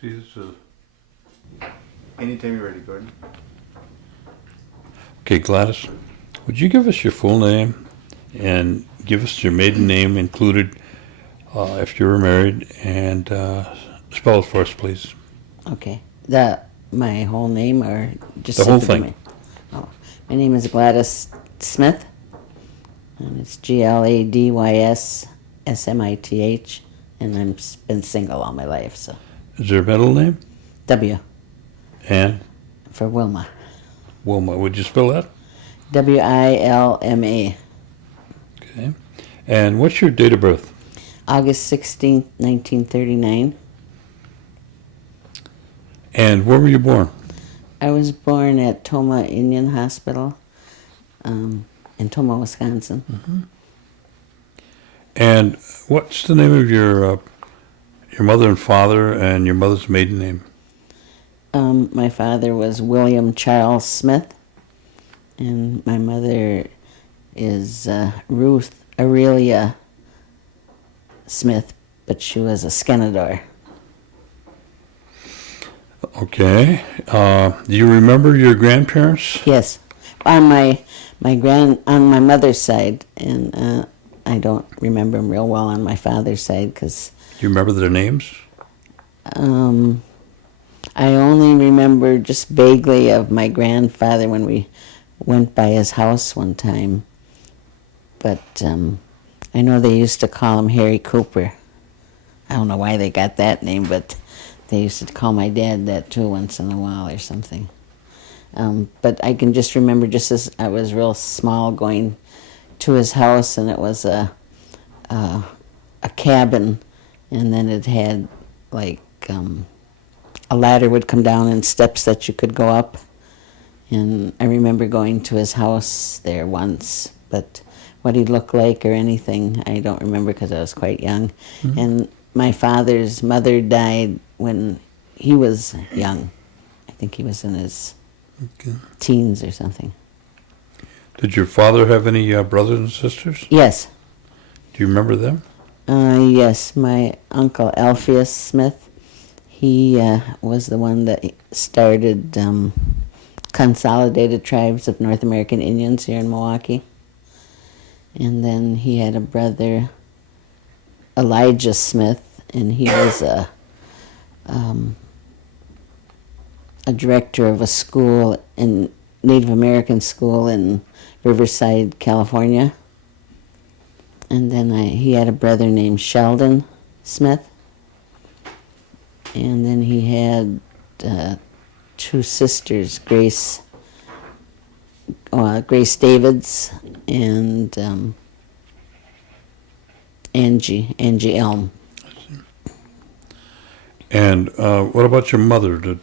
See, this is... Anytime you're ready, Gordon. Okay, Gladys, would you give us your full name and give us your maiden name included if you were married, and spell it for us, please. Okay. My whole name or just The whole simply thing. my name is Gladys Smith, and it's Gladys Smith, and I've been single all my life, so. Is there a middle name? W And for Wilma. Wilma, would you spell that? Wilma. Okay. And what's your date of birth? August 16th, 1939. And where were you born? I was born at Tomah Indian Hospital in Tomah, Wisconsin. Mm-hmm. And what's the name of your mother and father and your mother's maiden name? My father was William Charles Smith, and my mother is Ruth Aurelia Smith, but she was a Skenador. Okay. Do you remember your grandparents? Yes, on my mother's side, and I don't remember them real well on my father's side because. Do you remember their names? I only remember just vaguely of my grandfather when we went by his house one time, but I know they used to call him Harry Cooper. I don't know why they got that name, but they used to call my dad that too once in a while or something. But I can just remember just as I was real small going to his house, and it was a cabin, and then it had like a ladder would come down and steps that you could go up. And I remember going to his house there once, but what he looked like or anything, I don't remember because I was quite young. Mm-hmm. And my father's mother died when he was young. I think he was in his teens or something. Did your father have any brothers and sisters? Yes. Do you remember them? Yes, my uncle Alpheus Smith, he was the one that started Consolidated Tribes of North American Indians here in Milwaukee. And then he had a brother, Elijah Smith, and he was a director of a school, in Native American school in Riverside, California. And then he had a brother named Sheldon Smith. And then he had two sisters, Grace Davids and Angie Elm. And what about your mother?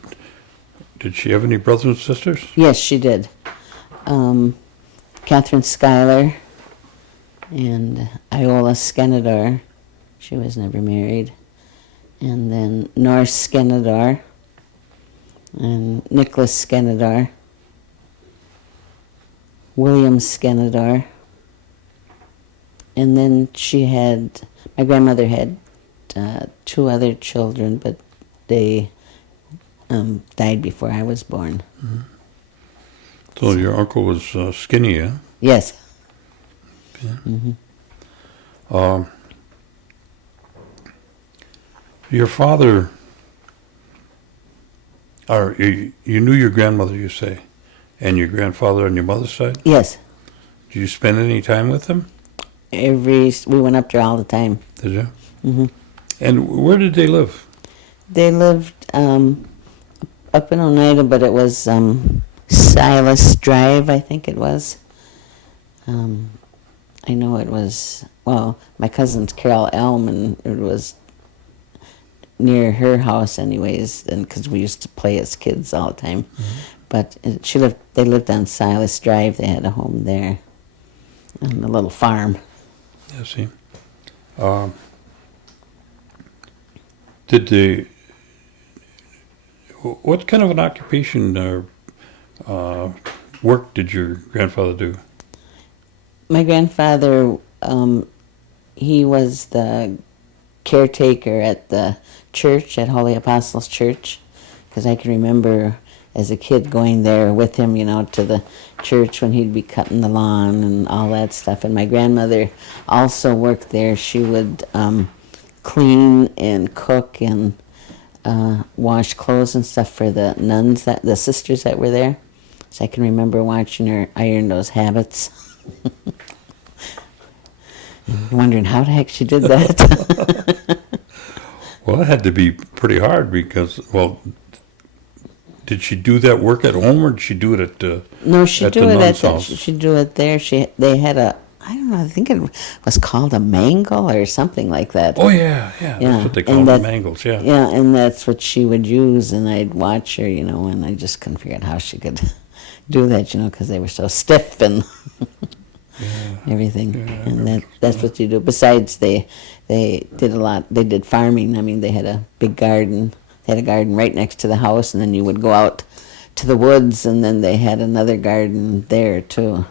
Did she have any brothers and sisters? Yes, she did. Catherine Schuyler and Iola Skenador. She was never married. And then Norris Skenador and Nicholas Skenador, William Skenador, and then my grandmother had two other children, but they died before I was born. Mm-hmm. So your uncle was skinny, yeah? Yes. Okay. Mm-hmm. Your father, or you knew your grandmother, you say, and your grandfather on your mother's side? Yes. Did you spend any time with them? We went up there all the time. Did you? Mm-hmm. And where did they live? They lived up in Oneida, but it was Silas Drive, I think it was. I know it was, my cousin's Carol Elm, and it was near her house anyways, and because we used to play as kids all the time. Mm-hmm. But they lived on Silas Drive. They had a home there, on a little farm. I see. What kind of an occupation or work did your grandfather do? My grandfather, he was the caretaker at the church, at Holy Apostles Church, because I can remember as a kid going there with him, to the church when he'd be cutting the lawn and all that stuff. And my grandmother also worked there. She would clean and cook and wash clothes and stuff for the nuns, the sisters that were there. So I can remember watching her iron those habits. Wondering how the heck she did that. Well, it had to be pretty hard because, did she do that work at home or did she do it at No, she'd at do the it at nun's the, house? she'd do it there. They had I don't know, I think it was called a mangle or something like that. Oh, yeah. Yeah, That's what they call and them, that- mangles, yeah. Yeah, and that's what she would use, and I'd watch her, and I just couldn't figure out how she could do that, because they were so stiff and everything. Yeah, And that's what you do. Besides, they did a lot. They did farming. I mean, they had a big garden. They had a garden right next to the house, and then you would go out to the woods, and then they had another garden there too.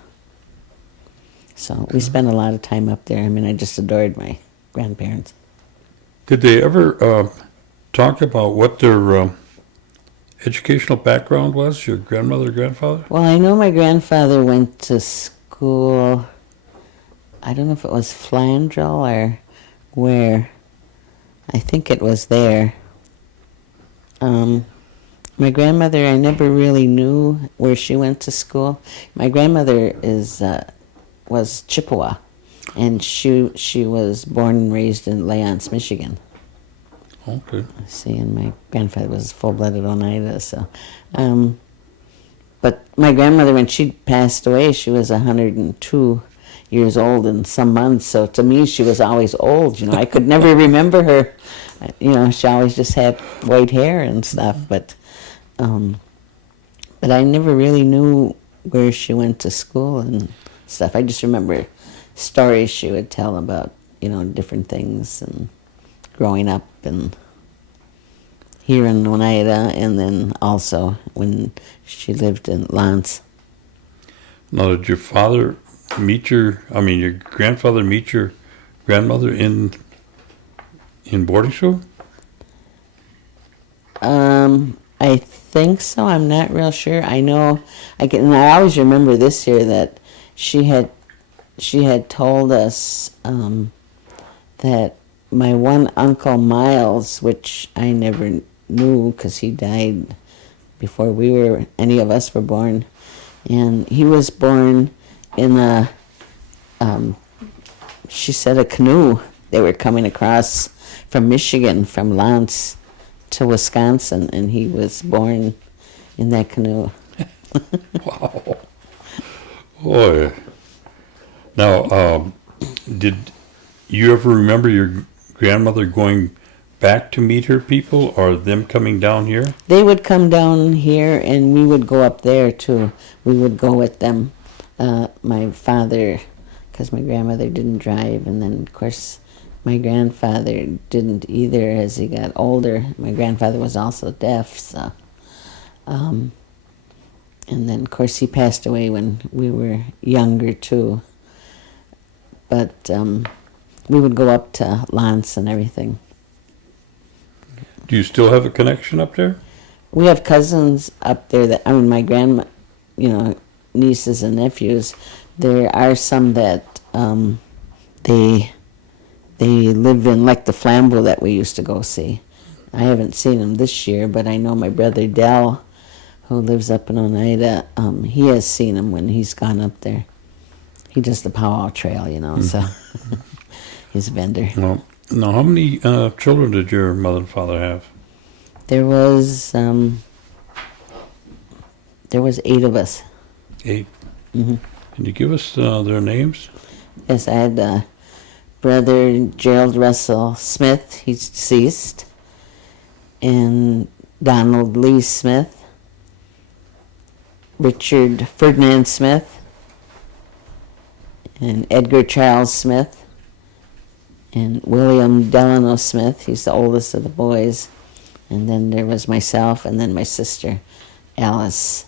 So we spent a lot of time up there. I mean, I just adored my grandparents. Did they ever talk about what their educational background was, your grandmother, grandfather? Well, I know my grandfather went to school. I don't know if it was Flandrel or where. I think it was there. My grandmother, I never really knew where she went to school. My grandmother was Chippewa, and she was born and raised in Lyons, Michigan. Okay. See, and my grandfather was full-blooded Oneida, so. But my grandmother, when she passed away, she was 102 years old in some months, so to me she was always old, I could never remember her. She always just had white hair and stuff, but I never really knew where she went to school and stuff. I just remember stories she would tell about, different things and growing up and here in Oneida, and then also when she lived in Lance. Now, did your grandfather meet your grandmother in boarding school? I think so. I'm not real sure. I know and I always remember this year that she had told us that my one uncle Miles, which I never knew because he died before any of us were born, and he was born in she said a canoe. They were coming across from Michigan, from Lance to Wisconsin, and he was born in that canoe. Wow. Boy. Now, did you ever remember your grandmother going back to meet her people or them coming down here? They would come down here, and we would go up there too. We would go with them. My father, because my grandmother didn't drive, and then of course my grandfather didn't either as he got older. My grandfather was also deaf, so. And then of course he passed away when we were younger too. But we would go up to Lance and everything. Do you still have a connection up there? We have cousins up there my grandma, nieces and nephews. There are some that they live in, like the Flambeau that we used to go see. I haven't seen them this year, but I know my brother Dell, who lives up in Oneida, he has seen them when he's gone up there. He does the powwow trail, so he's a vendor. Well, now, how many children did your mother and father have? There was 8 of us. 8. Mm-hmm. Can you give us their names? Yes, I had brother Gerald Russell Smith, he's deceased, and Donald Lee Smith, Richard Ferdinand Smith, and Edgar Charles Smith, and William Delano Smith, he's the oldest of the boys, and then there was myself, and then my sister, Alice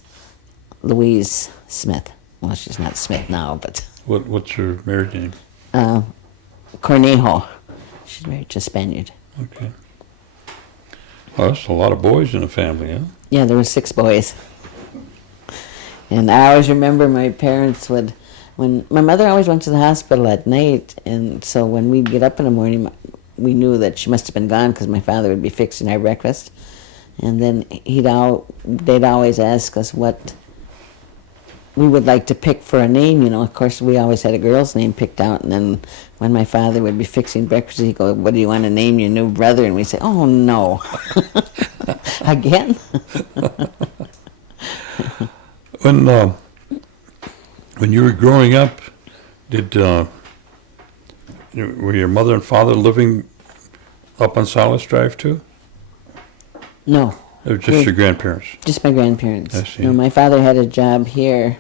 Louise Smith. Well, she's not Smith now, but... What's your married name? Cornejo. She's married to a Spaniard. Okay. Well, that's a lot of boys in the family, huh? Yeah, there were 6 boys. And I always remember my parents would, when my mother always went to the hospital at night, and so when we'd get up in the morning, we knew that she must have been gone because my father would be fixing our breakfast. And then they'd always ask us what we would like to pick for a name, you know. Of course, we always had a girl's name picked out, and then when my father would be fixing breakfast, he'd go, "What do you want to name your new brother?" And we'd say, "Oh, no." Again? When you were growing up, were your mother and father living up on Solace Drive too? No. Or just your grandparents? Just my grandparents. I see. No, my father had a job here,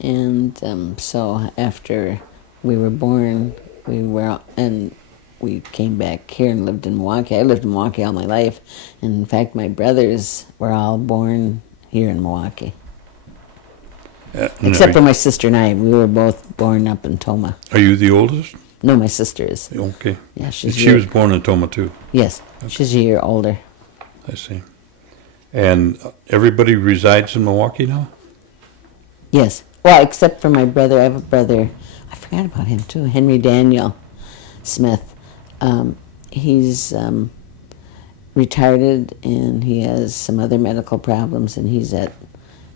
and so after we were born, we came back here and lived in Milwaukee. I lived in Milwaukee all my life, and in fact, my brothers were all born here in Milwaukee. Except for my sister and I. We were both born up in Toma. Are you the oldest? No, my sister is. Okay. Yeah, She was born in Toma too? Yes, okay. She's a year older. I see. And everybody resides in Milwaukee now? Yes. Well, except for my brother. I have a brother. I forgot about him too. Henry Daniel Smith. He's retired, and he has some other medical problems, and he's at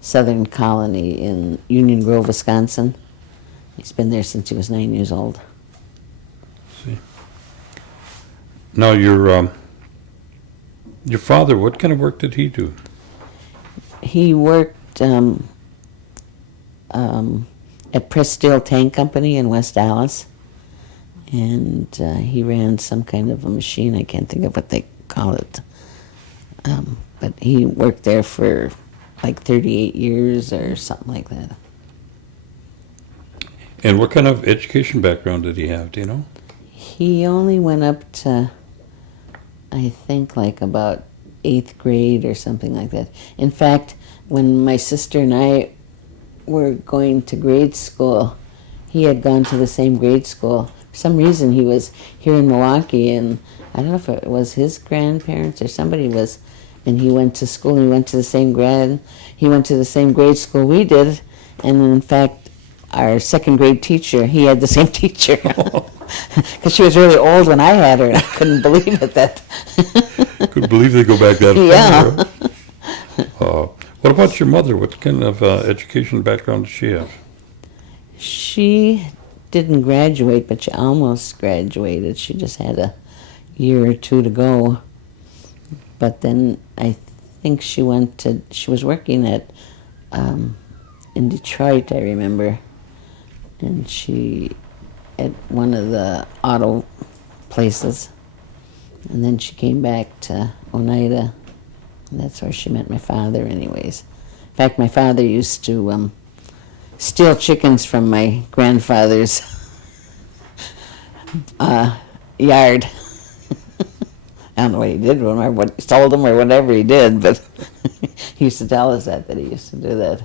Southern Colony in Union Grove, Wisconsin. He's been there since he was 9 years old. See. Now your father, what kind of work did he do? He worked at Press Steel Tank Company in West Dallas, and he ran some kind of a machine. I can't think of what they call it, but he worked there for like 38 years or something like that. And what kind of education background did he have, do you know? He only went up to, I think, like about 8th grade or something like that. In fact, when my sister and I were going to grade school, he had gone to the same grade school. For some reason, he was here in Milwaukee, and I don't know if it was his grandparents or somebody was, and he went to school, and he went to the same grade school we did, and in fact, our 2nd grade teacher, he had the same teacher. Because she was really old when I had her, and I couldn't believe it. Couldn't believe they go back that far. Yeah. What about your mother? What kind of education background did she have? She didn't graduate, but she almost graduated. She just had a year or two to go. But then I think she was working at, in Detroit, I remember, and at one of the auto places. And then she came back to Oneida, and that's where she met my father anyways. In fact, my father used to steal chickens from my grandfather's yard. I don't know what he did with them, or what sold them, or whatever he did, but he used to tell us that he used to do that.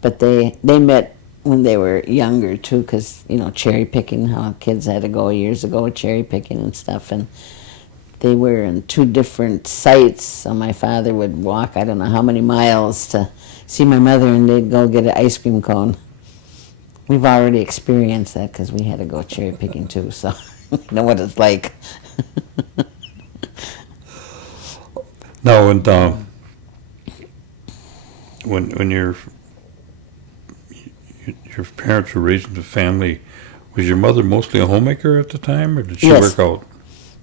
But they met when they were younger too, because cherry picking, how kids had to go years ago, cherry picking and stuff, and they were in 2 different sites. So my father would walk I don't know how many miles to see my mother, and they'd go get an ice cream cone. We've already experienced that because we had to go cherry picking too, so we know what it's like. Now, when your parents were raising the family, was your mother mostly a homemaker at the time, or did she work out?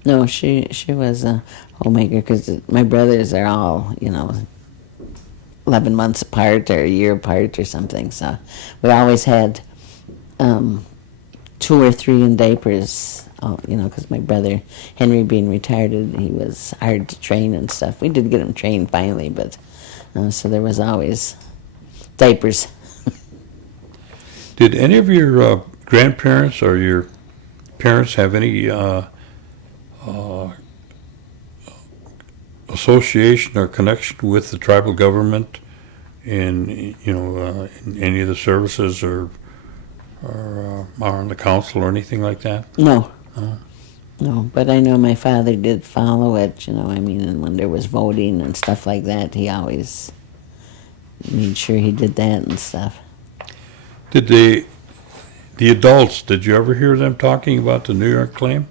No, she was a homemaker because my brothers are all 11 months apart or a year apart or something. So we always had 2 or 3 in diapers. Because my brother Henry, being retired, he was hard to train and stuff. We did get him trained finally, but so there was always diapers. Did any of your grandparents or your parents have any association or connection with the tribal government in in any of the services or on the council or anything like that? No. No, but I know my father did follow it, I mean, and when there was voting and stuff like that, he always made sure he did that and stuff. Did the adults, did you ever hear them talking about the New York claim?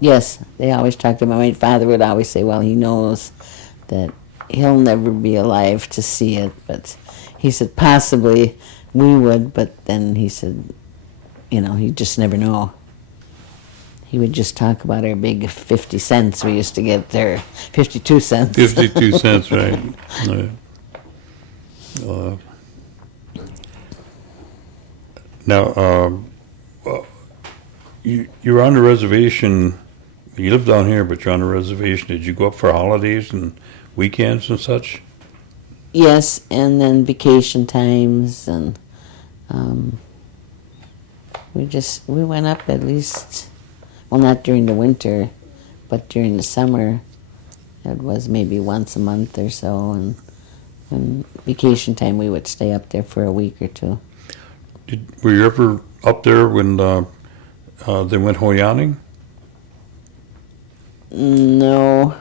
Yes, they always talked about. My father would always say, "Well, he knows that he'll never be alive to see it," but he said possibly we would. But then he said, you just never know. He would just talk about our big 50 cents we used to get there, 52 cents. 52 cents, right? Right. Now, you're on the reservation. You live down here, but you're on the reservation. Did you go up for holidays and weekends and such? Yes, and then vacation times, and we went up at least, well, not during the winter, but during the summer. It was maybe once a month or so, and vacation time we would stay up there for a week or two. Were you ever up there when they went hoyaning? No.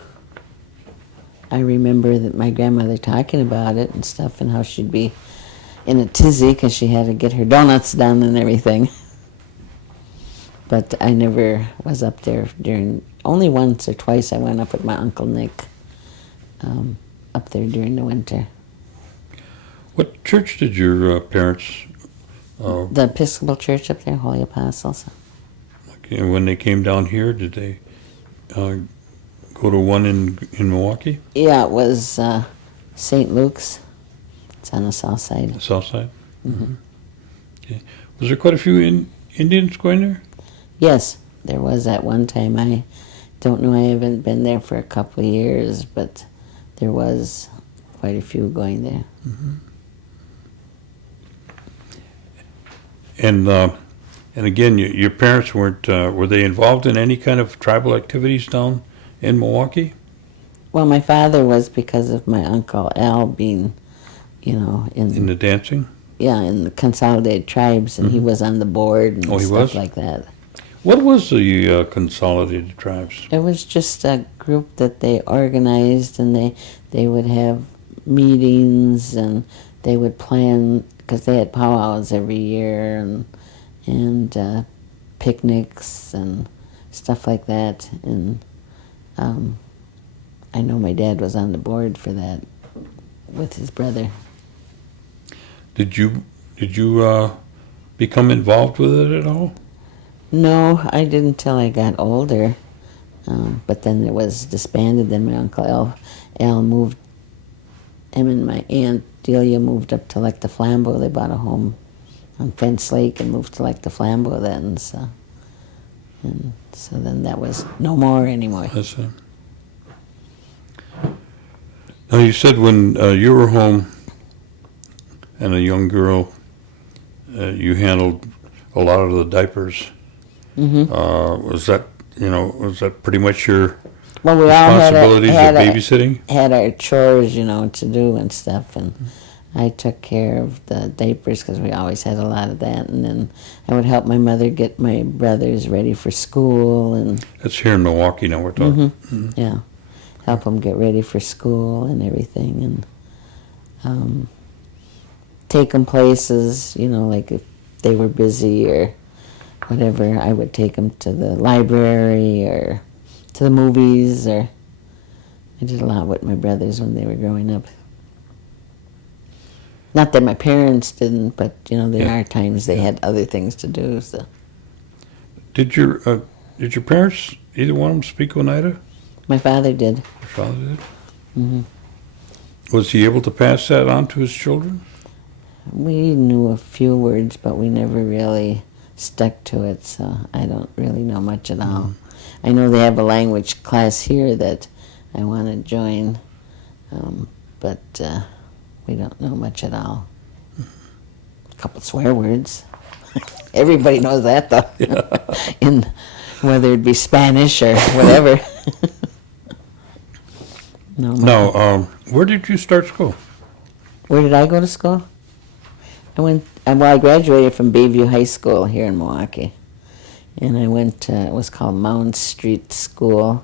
I remember that my grandmother talking about it and stuff, and how she'd be in a tizzy because she had to get her donuts done and everything. But I never was up there only once or twice I went up with my Uncle Nick up there during the winter. What church did your parents? The Episcopal Church up there, Holy Apostles. And when they came down here, did they go to one in Milwaukee? Yeah, it was St. Luke's. It's on the south side. The south side? Mm-hmm. Okay. Was there quite a few Indians going there? Yes, there was at one time. I don't know, I haven't been there for a couple of years, but there was quite a few going there. Mm-hmm. And again, your parents weren't, were they involved in any kind of tribal activities down in Milwaukee? Well, my father was, because of my Uncle Al being, In the dancing? Yeah, in the Consolidated Tribes, and he was on the board and he stuff was? like that. What was the Consolidated Tribes? It was just a group that they organized, and they would have meetings, and they would plan, because they had powwows every year, and picnics and stuff like that. And I know my dad was on the board for that with his brother. Did you become involved with it at all? No, I didn't till I got older. But then it was disbanded. Then my Uncle Al moved, him and my Aunt Delia moved up to the Flambeau. They bought a home on Fence Lake and moved to the Flambeau then. So then that was no more anymore. I see. Now, you said when you were home and a young girl, you handled a lot of the diapers. Mm-hmm. Was that pretty much your Well, we all responsibilities of babysitting? Had our chores, to do and stuff, and I took care of the diapers because we always had a lot of that, and then I would help my mother get my brothers ready for school, and That's here in Milwaukee now we're talking. yeah, help them get ready for school and everything, and take them places, like if they were busy or whatever, I would take them to the library or to the movies, or I did a lot with my brothers when they were growing up. Not that my parents didn't, but there are times they had other things to do. So. Did your parents, either one of them, speak Oneida? My father did. Your father did? Mm-hmm. Was he able to pass that on to his children? We knew a few words, but we never really stuck to it, so I don't really know much at all. I know they have a language class here that I want to join, but we don't know much at all. A couple swear words. Everybody knows that, though. Yeah. In whether it be Spanish or whatever. No. Now, where did you start school? Where did I go to school? I graduated from Bayview High School here in Milwaukee. And I went to, it was called Mound Street School.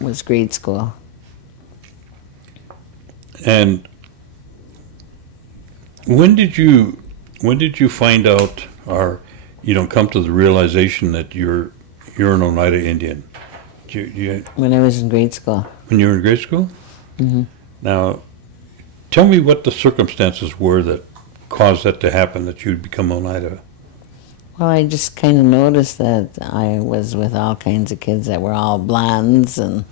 Was grade school. And when did you find out, or come to the realization that you're an Oneida Indian? When I was in grade school. When you were in grade school? Mm-hmm. Now, tell me what the circumstances were that caused that to happen, that you'd become Oneida. Well, I just kind of noticed that I was with all kinds of kids that were all blondes and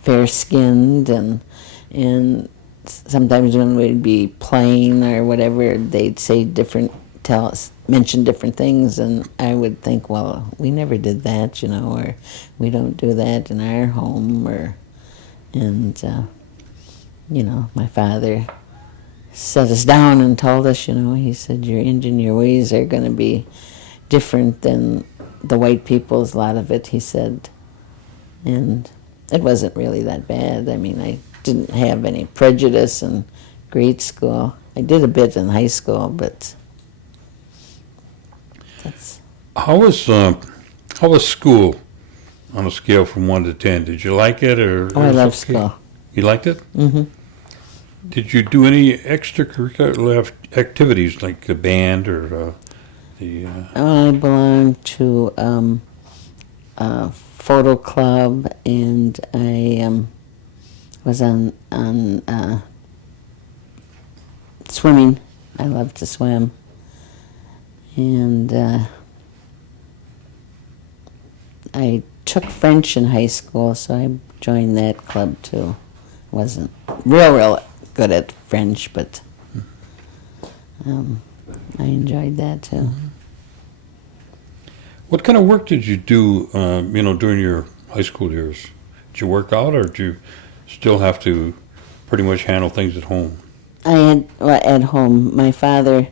fair-skinned, and sometimes when we'd be playing or whatever, they'd say mention different things, and I would think, well, we never did that, or we don't do that in our home, my father set us down and told us, he said, your Indian, your ways are going to be different than the white people's, a lot of it, he said. And it wasn't really that bad. I mean, I didn't have any prejudice in grade school. I did a bit in high school, but that's... How was school on a scale from 1 to 10? Did you like it, or? Oh, I love school. You liked it? Mm-hmm. Did you do any extracurricular activities like the band or I belonged to a photo club, and I was on swimming. I love to swim, and I took French in high school, so I joined that club too. Wasn't real good at French, but I enjoyed that too. What kind of work did you do, during your high school years? Did you work out, or did you still have to pretty much handle things at home? At home. My father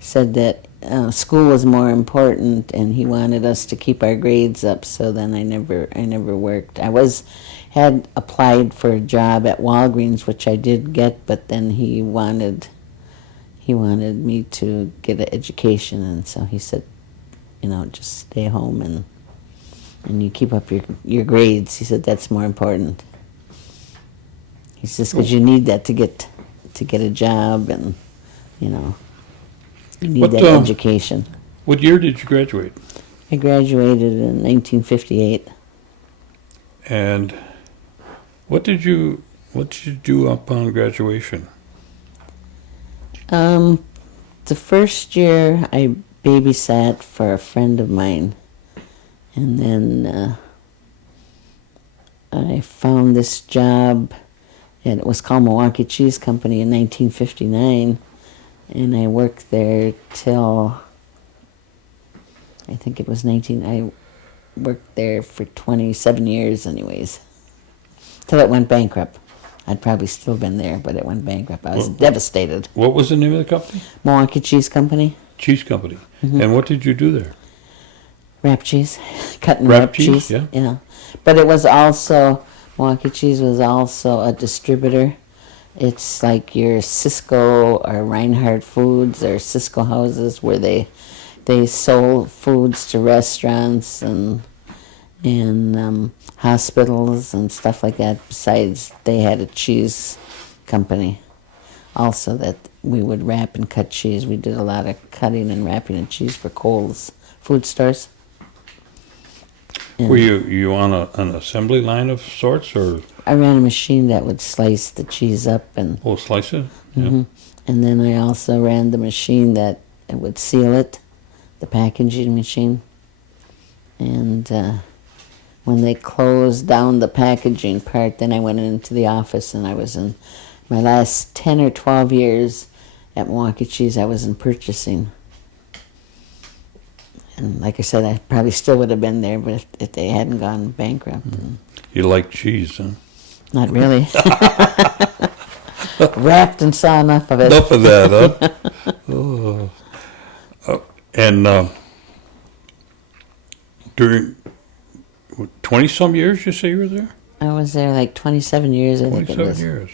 said that school was more important, and he wanted us to keep our grades up. So then I never worked. I had applied for a job at Walgreens, which I did get, but then he wanted me to get an education, and so he said, just stay home and you keep up your grades. He said that's more important. He says because you need that to get a job, and you need that education. What year did you graduate? I graduated in 1958. And what did you do upon graduation? The first year I babysat for a friend of mine, and then I found this job, and it was called Milwaukee Cheese Company in 1959, and I worked there till I think it was I worked there for 27 years anyways, till it went bankrupt. I'd probably still been there, but it went bankrupt. I was devastated. What was the name of the company? Milwaukee Cheese Company. Cheese Company. Mm-hmm. And what did you do there? Wrap cheese. Cutting wrap cheese. Yeah. But it was also, Milwaukee Cheese was also a distributor. It's like your Cisco or Reinhardt Foods or Cisco houses where they sold foods to restaurants and hospitals and stuff like that. Besides, they had a cheese company also that we would wrap and cut cheese. We did a lot of cutting and wrapping of cheese for Kohl's food stores. And were you on an assembly line of sorts, or? I ran a machine that would slice the cheese up and. Oh, slice it. Mm-hmm. Yeah. And then I also ran the machine that would seal it, the packaging machine. And when they closed down the packaging part, then I went into the office, and I was in my last 10 or 12 years at Milwaukee Cheese, I was in purchasing. And like I said, I probably still would have been there, but if they hadn't gone bankrupt. Mm-hmm. You like cheese, huh? Not really. Wrapped and saw enough of it. Enough of that, huh? Oh. And during 20-some years, you say you were there? I was there like 27 years, I think it was. 27 years.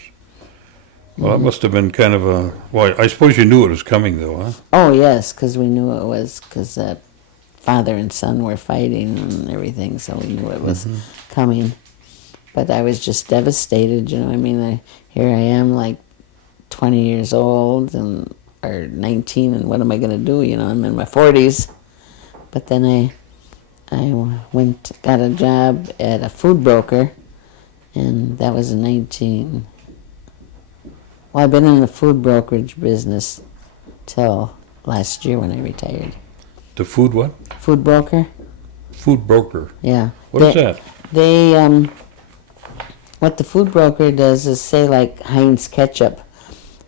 Well, it must have been kind of a... Well, I suppose you knew it was coming, though, huh? Oh, yes, because we knew it was, because father and son were fighting and everything, so we knew it was coming. But I was just devastated, you know. I mean, here I am, like 20 years old or 19, and what am I going to do? You know, I'm in my 40s. But then I got a job at a food broker, and that was in I've been in the food brokerage business till last year when I retired. The food what? Food broker? Food broker. Yeah. What is that? What the food broker does is, say, like Heinz ketchup,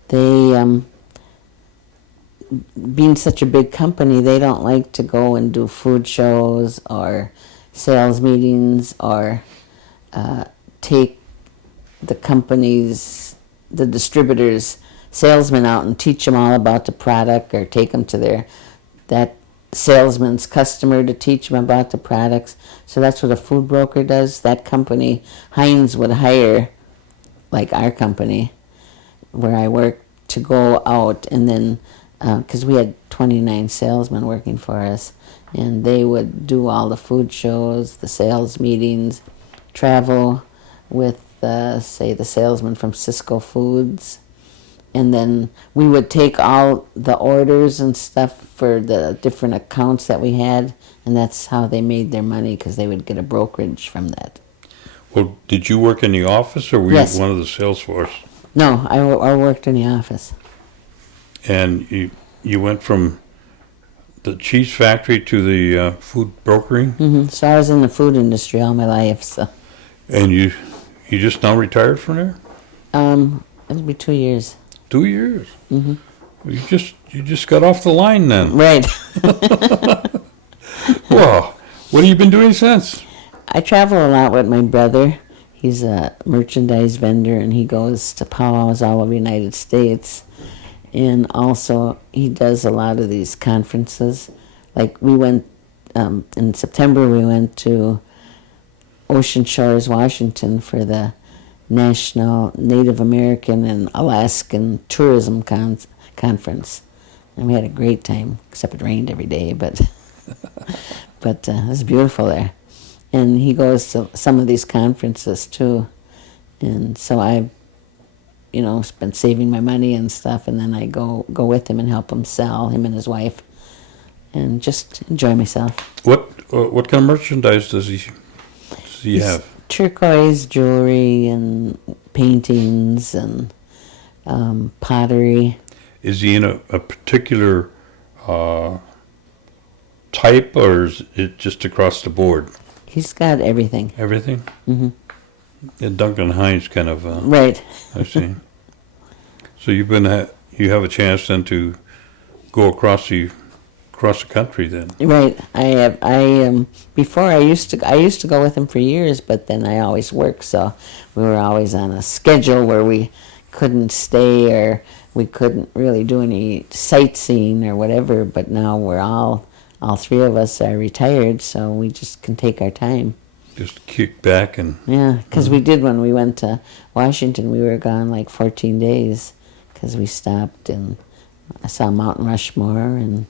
they, being such a big company, they don't like to go and do food shows or sales meetings or take the distributors, salesmen out and teach them all about the product, or take them to that salesman's customer to teach them about the products. So that's what a food broker does. That company, Heinz, would hire, like our company, where I worked, to go out, and then, because we had 29 salesmen working for us, and they would do all the food shows, the sales meetings, travel with, say, the salesman from Cisco Foods, and then we would take all the orders and stuff for the different accounts that we had, and that's how they made their money, because they would get a brokerage from that. Well, did you work in the office, or were Yes. you one of the sales force? No, I worked in the office. And you went from the cheese factory to the food brokering, So I was in the food industry all my life, so and you just now retired from there? it'll be 2 years. 2 years. Well, you just got off the line then. Right. Well, what have you been doing since? I travel a lot with my brother. He's a merchandise vendor, and he goes to powwows all over the United States. And also, he does a lot of these conferences. Like, we went, in September, we went to Ocean Shores, Washington, for the National Native American and Alaskan Tourism Conference. And we had a great time, except it rained every day, but it was beautiful there. And he goes to some of these conferences too. And so I've, been saving my money and stuff, and then I go with him and help him sell, him and his wife, and just enjoy myself. What kind of merchandise does he have? Turquoise jewelry and paintings and pottery. Is he in a particular type, or is it just across the board? He's got everything. Everything? Mm-hmm. And Duncan Hines kind of... Right. I see. So you have a chance then to go across the country then. Right. Before I used to go with him for years, but then I always worked, so we were always on a schedule where we couldn't stay, or we couldn't really do any sightseeing or whatever. But now we're all three of us are retired, so we just can take our time. Just kick back and... Yeah, because we did when we went to Washington. We were gone like 14 days because we stopped, and I saw Mountain Rushmore and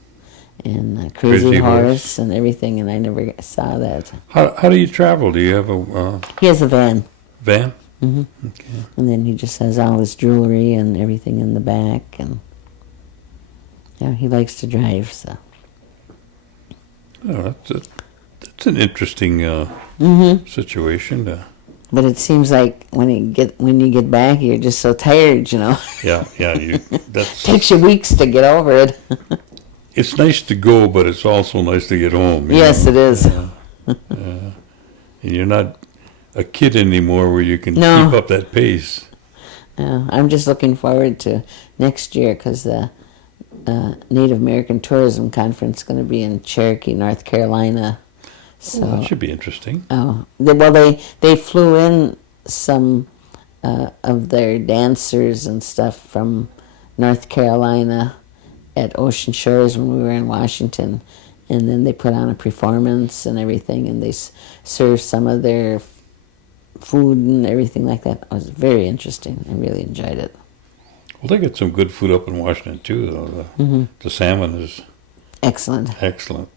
Crazy Horse and everything, and I never saw that. How do you travel? Do you have a... He has a van. Van? Mm-hmm. Okay. And then he just has all his jewelry and everything in the back, and yeah, he likes to drive, so. Oh, that's an interesting situation. But it seems like when you get back, you're just so tired, Yeah. That's takes you weeks to get over it. It's nice to go, but it's also nice to get home. Yes, it is. And you're not a kid anymore where you can No. keep up that pace. I'm just looking forward to next year, because the Native American Tourism Conference is going to be in Cherokee, North Carolina. So That should be interesting. they flew in some of their dancers and stuff from North Carolina at Ocean Shores when we were in Washington, and then they put on a performance and everything, and they served some of their food and everything like that. It was very interesting. I really enjoyed it. Well, they get some good food up in Washington too, though. The salmon is Excellent. excellent.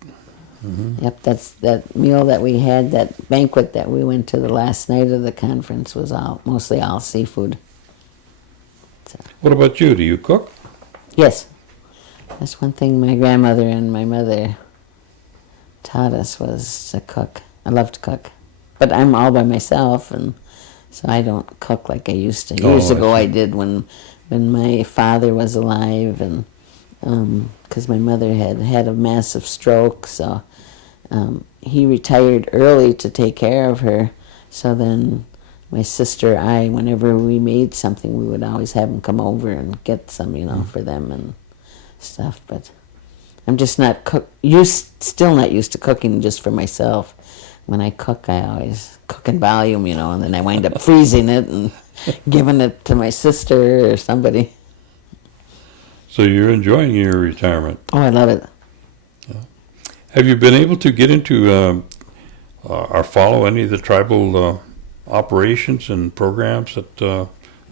Yep, that's that meal that we had, that banquet that we went to the last night of the conference was mostly all seafood. So, What about you? Do you cook? yes, that's one thing my grandmother and my mother taught us was to cook. I love to cook, but I'm all by myself, and so I don't cook like I used to. Years I ago, I see. did when my father was alive, and because my mother had a massive stroke, so he retired early to take care of her. So then my sister, whenever we made something, we would always have him come over and get some, for them and stuff. But I'm just not still not used to cooking just for myself. When I cook, I always cook in volume, and then I wind up freezing it and giving it to my sister or somebody. So you're enjoying your retirement. Oh, I love it. Have you been able to get into or follow any of the tribal operations and programs that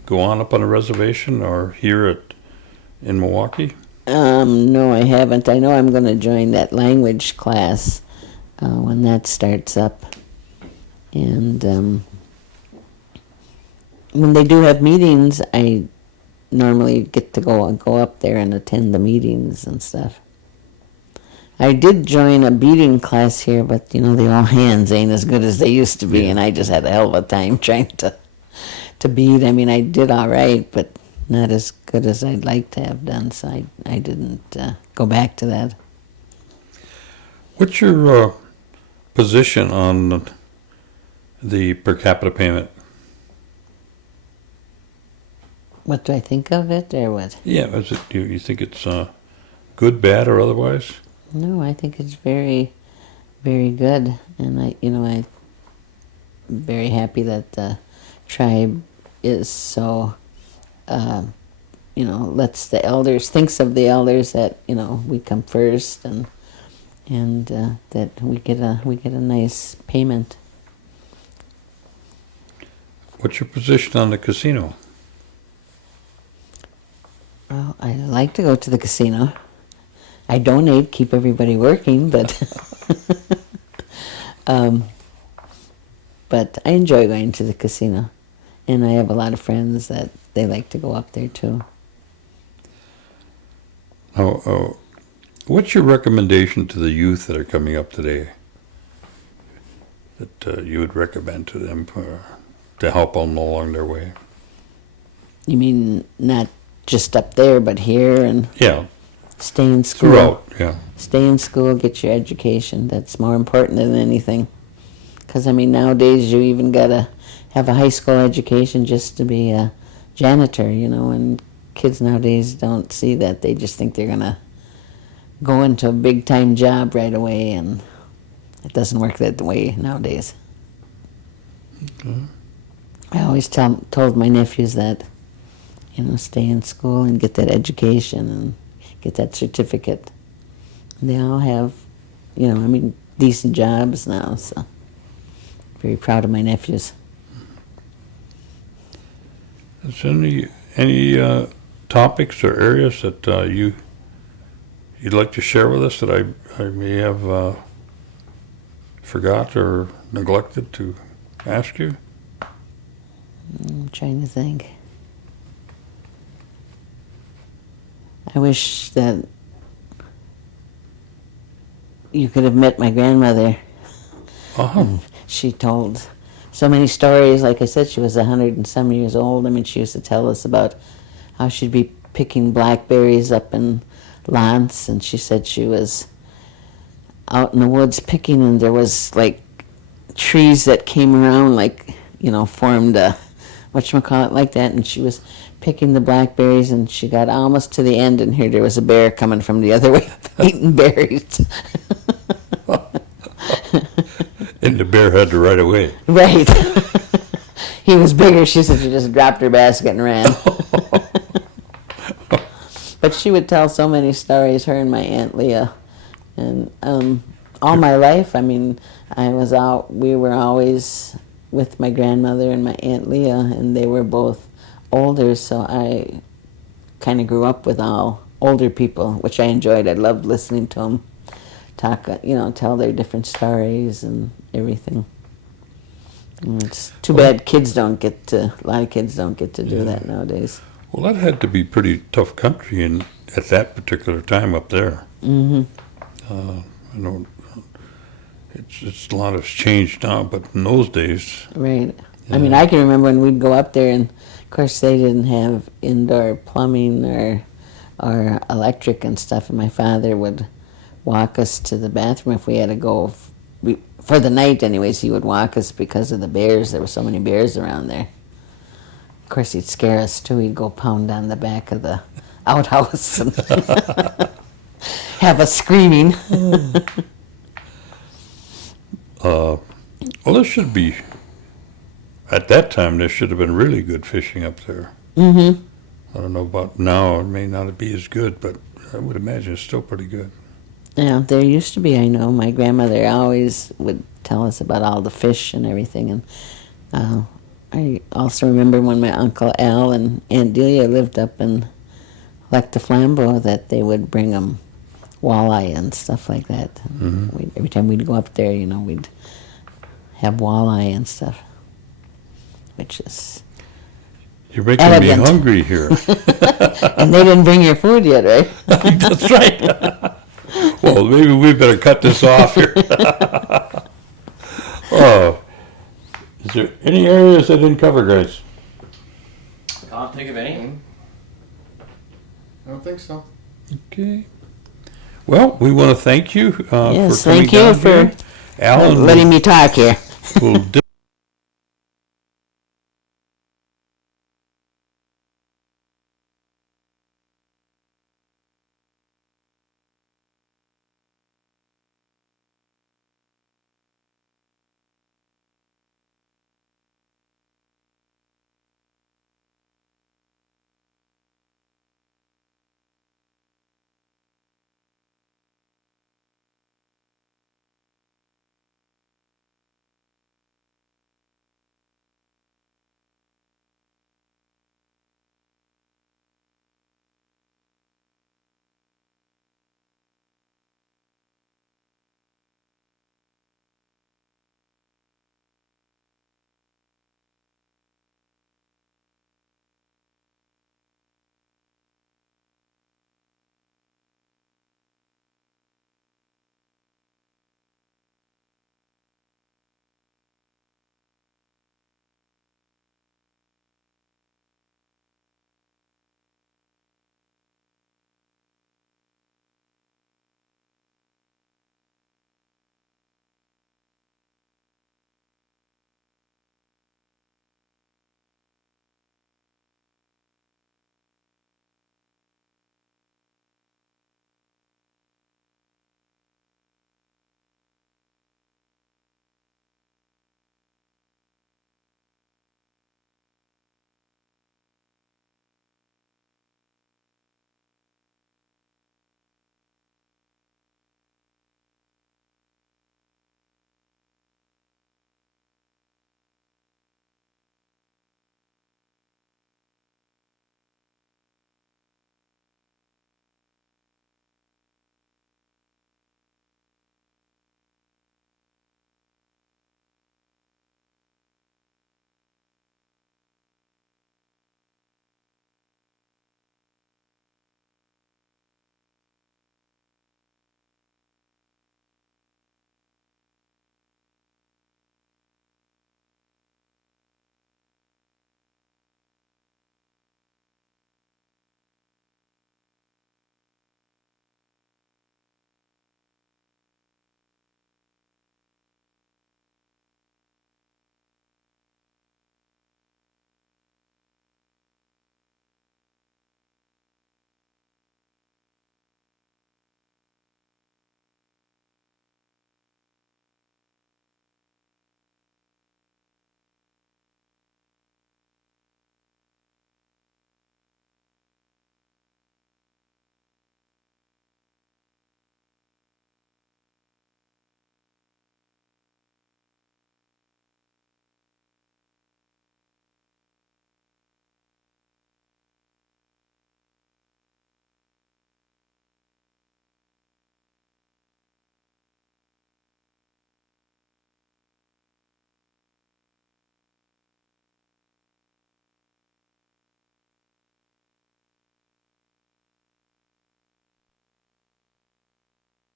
go on up on a reservation or here in Milwaukee? No, I haven't. I know I'm going to join that language class when that starts up. And when they do have meetings, I normally get to go up there and attend the meetings and stuff. I did join a beading class here, but the all hands ain't as good as they used to be, and I just had a hell of a time trying to bead. I mean, I did all right, but not as good as I'd like to have done, so I didn't go back to that. What's your position on the per capita payment? What do I think of it, or what? Yeah, do you think it's good, bad, or otherwise? No, I think it's very, very good, and I'm very happy that the tribe is so, lets the elders, thinks of the elders that we come first, and that we get a nice payment. What's your position on the casino? Well, I like to go to the casino. I donate, keep everybody working, but but I enjoy going to the casino, and I have a lot of friends that they like to go up there too. What's your recommendation to the youth that are coming up today that you would recommend to them to help them along their way? You mean not just up there, but here, and Yeah, stay in school? throughout, yeah. Stay in school, get your education. That's more important than anything. Because, nowadays you even got to have a high school education just to be a janitor, and kids nowadays don't see that. They just think they're going to go into a big-time job right away, and it doesn't work that way nowadays. Okay. I always told my nephews that, stay in school and get that education and get that certificate. They all have, decent jobs now, so very proud of my nephews. Is there any topics or areas that you'd like to share with us that I may have forgot or neglected to ask you? I'm trying to think. I wish that you could have met my grandmother. Uh-huh. She told so many stories. Like I said, she was 100 and some years old. She used to tell us about how she'd be picking blackberries up in lawns, and she said she was out in the woods picking, and there was like trees that came around, formed a whatchamacallit like that, and she was picking the blackberries, and she got almost to the end, and here there was a bear coming from the other way eating berries. And the bear had to ride away. Right. He was bigger. She said she just dropped her basket and ran. But she would tell so many stories, her and my Aunt Leah. And all my life, we were always with my grandmother and my Aunt Leah, and they were both older, so I kind of grew up with all older people, which I enjoyed. I loved listening to them talk, tell their different stories and everything. And it's too bad a lot of kids don't get to do that nowadays. Well, that had to be pretty tough country at that particular time up there. Mm-hmm. I know it's a lot has changed now, but in those days, Right. Yeah. I mean, I can remember when we'd go up there, and of course they didn't have indoor plumbing or electric and stuff, and my father would walk us to the bathroom if we had to go. For the night, anyways, he would walk us because of the bears. There were so many bears around there. Of course, he'd scare us too. He'd go pound on the back of the outhouse and have us screaming. well, this should be. At that time, there should have been really good fishing up there. Mm-hmm. I don't know about now; it may not be as good, but I would imagine it's still pretty good. Yeah, there used to be, I know, my grandmother always would tell us about all the fish and everything. And I also remember when my Uncle Al and Aunt Delia lived up in Lac de Flambeau that they would bring them walleye and stuff like that. Mm-hmm. Every time we'd go up there, we'd have walleye and stuff, which is... You're making elegant. me hungry here. And they didn't bring your food yet, right? That's right. Well, maybe we better cut this off here. Oh, is there any areas I didn't cover, guys? Can't think of any. I don't think so. Okay. Well, we want to thank you Yes, for coming thank you down for here. Alan letting me talk here. will